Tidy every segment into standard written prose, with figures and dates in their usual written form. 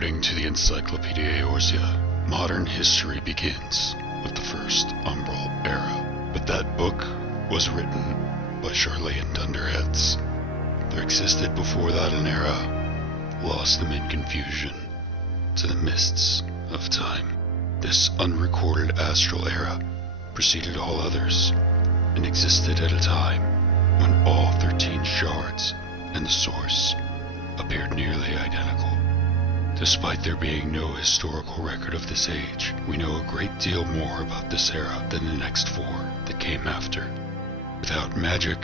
According to the Encyclopedia Eorzea, modern history begins with the First Umbral Era, but that book was written by Charlayan Dunderheads. There existed before that an era, lost them in confusion to the mists of time. This unrecorded astral era preceded all others, and existed at a time when all 13 shards and the source appeared nearly identical. Despite there being no historical record of this age, we know a great deal more about this era than the next four that came after. Without magic,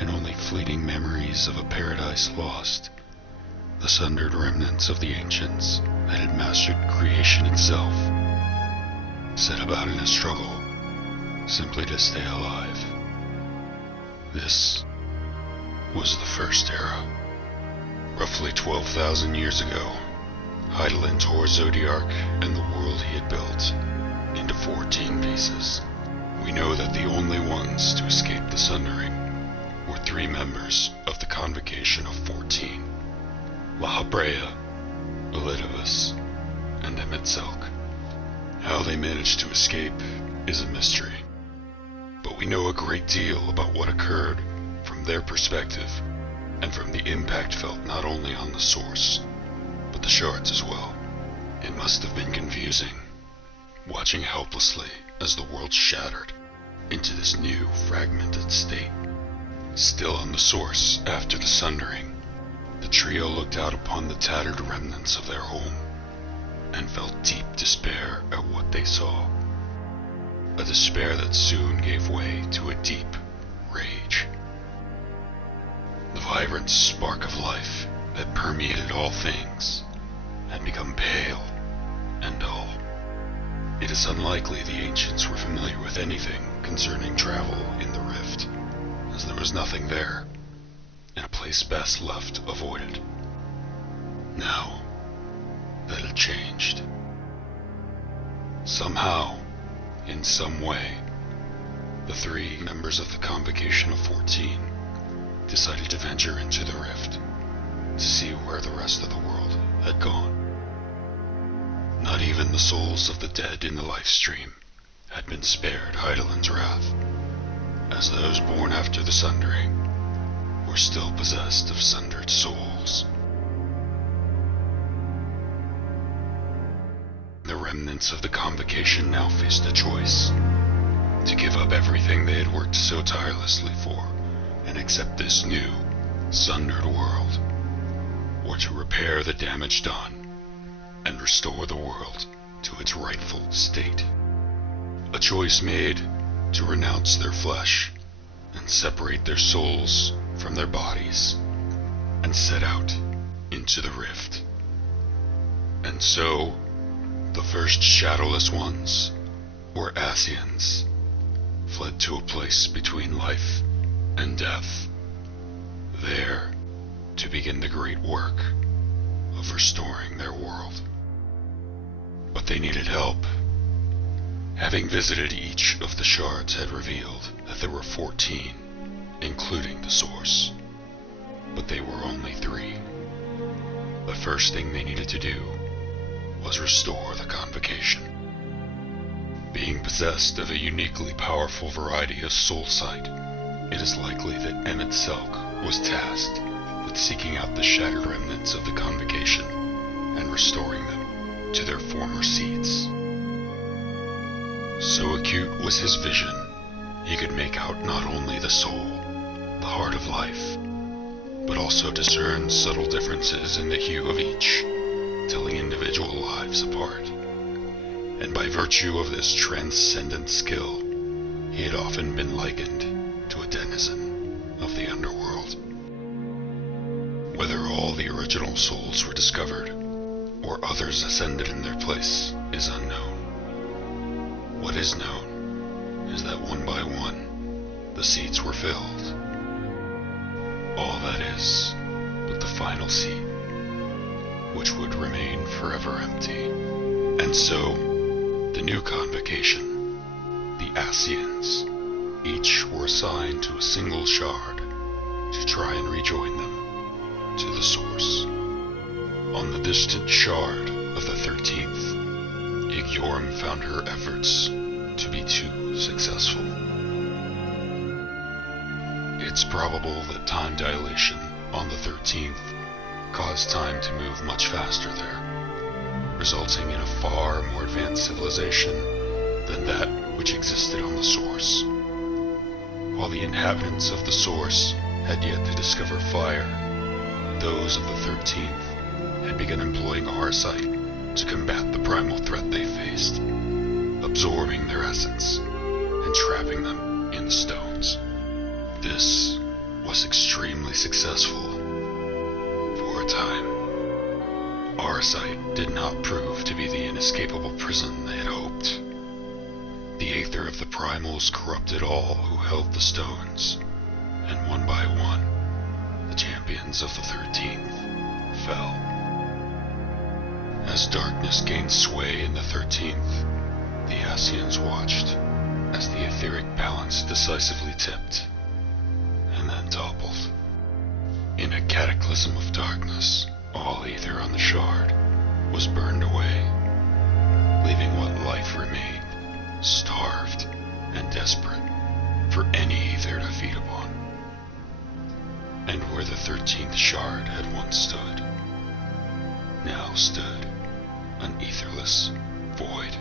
and only fleeting memories of a paradise lost, the sundered remnants of the ancients that had mastered creation itself set about in a struggle simply to stay alive. This was the First Era. Roughly 12,000 years ago, Hydaelyn tore Zodiark and the world he had built into 14 pieces. We know that the only ones to escape the Sundering were 3 members of the Convocation of 14, Lahabrea, Elidibus, and Emet-Selch. How they managed to escape is a mystery, but we know a great deal about what occurred from their perspective, and from the impact felt not only on the source, but the shards as well. It must have been confusing, watching helplessly as the world shattered into this new, fragmented state. Still on the source after the Sundering, the trio looked out upon the tattered remnants of their home, and felt deep despair at what they saw. A despair that soon gave way to a deep rage. The vibrant spark of life that permeated all things had become pale and dull. It is unlikely the ancients were familiar with anything concerning travel in the rift, as there was nothing there, and a place best left avoided. Now, that had changed. Somehow, in some way, the 3 members of the Convocation of 14 decided to venture into the rift to see where the rest of the world had gone. Not even the souls of the dead in the life stream had been spared Hydaelyn's wrath, as those born after the Sundering were still possessed of sundered souls. The remnants of the Convocation now faced a choice: to give up everything they had worked so tirelessly for and accept this new, sundered world, or to repair the damage done and restore the world to its rightful state. A choice made to renounce their flesh and separate their souls from their bodies and set out into the rift. And so, the first shadowless ones, or Ascians, fled to a place between life and death, there to begin the great work of restoring their world. But they needed help. Having visited each of the shards had revealed that there were 14, including the source, but they were only 3. The first thing they needed to do was restore the Convocation. Being possessed of a uniquely powerful variety of soul sight, it is likely that Emet-Selch was tasked with seeking out the shattered remnants of the Convocation and restoring them to their former seats. So acute was his vision, he could make out not only the soul, the heart of life, but also discern subtle differences in the hue of each, telling individual lives apart. And by virtue of this transcendent skill, he had often been likened to a denizen of the underworld. Whether all the original souls were discovered, or others ascended in their place, is unknown. What is known is that one by one, the seats were filled. All that is, but the final seat, which would remain forever empty. And so, the new Convocation, the Ascians, each were assigned to a single shard to try and rejoin them to the source. On the distant shard of the 13th, Igyoram found her efforts to be too successful. It's probable that time dilation on the 13th caused time to move much faster there, resulting in a far more advanced civilization than that which existed on the Source. While the inhabitants of the Source had yet to discover fire, those of the 13th had begun employing Arcite to combat the primal threat they faced, absorbing their essence and trapping them in the stones. This was extremely successful for a time. Arcite did not prove to be the inescapable prison they had hoped. The aether of the primals corrupted all who held the stones, and one by one, the champions of the 13th fell. As darkness gained sway in the 13th, the Ascians watched as the etheric balance decisively tipped, and then toppled. In a cataclysm of darkness, all ether on the shard was burned away, leaving what life remained, starved and desperate for any ether to feed upon. And where the 13th shard had once stood, now stood an etherless void.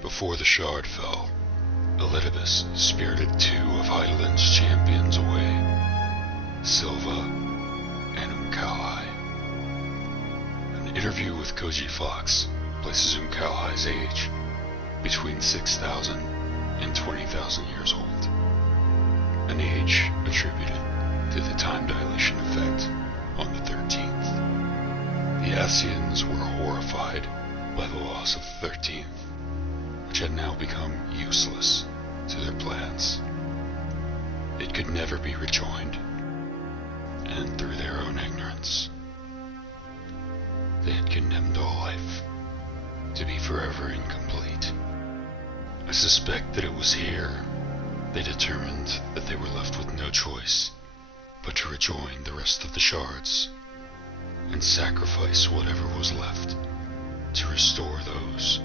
Before the shard fell, Elidibus spirited 2 of Heideland's champions away, Silva and Umkalhai. An interview with Koji Fox places Umkalhai's age between 6,000 and 20,000 years old, an age attributed to the time dilation effect on the 13th. The Ascians were horrified by the loss of the 13th, which had now become useless to their plans. It could never be rejoined, and through their own ignorance, they had condemned all life to be forever incomplete. I suspect that it was here they determined that they were left with no choice but to rejoin the rest of the shards and sacrifice whatever was left to restore those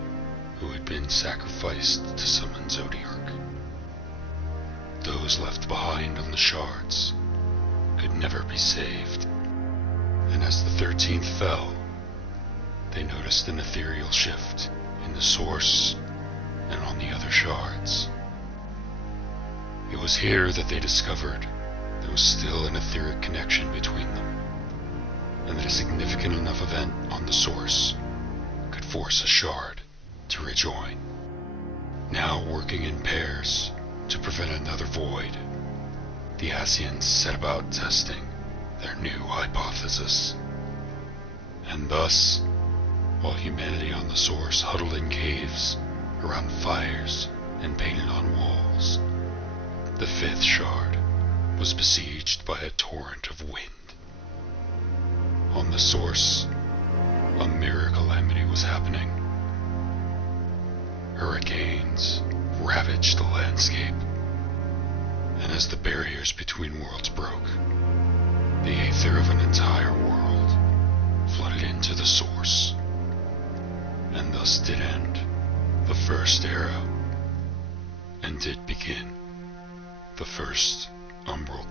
who had been sacrificed to summon Zodiark. Those left behind on the shards could never be saved, and as the 13th fell, they noticed an ethereal shift in the Source and on the other shards. It was here that they discovered there was still an etheric connection between them, and that a significant enough event on the Source could force a shard to rejoin. Now working in pairs to prevent another void, the Ascians set about testing their new hypothesis. And thus, while humanity on the Source huddled in caves, around fires, and painted on walls, the 5th shard was besieged by a torrent of wind. On the Source, a mirror calamity was happening. Hurricanes ravaged the landscape, and as the barriers between worlds broke, the aether of an entire world flooded into the Source, and thus did end the First Era, and did begin the First Umbral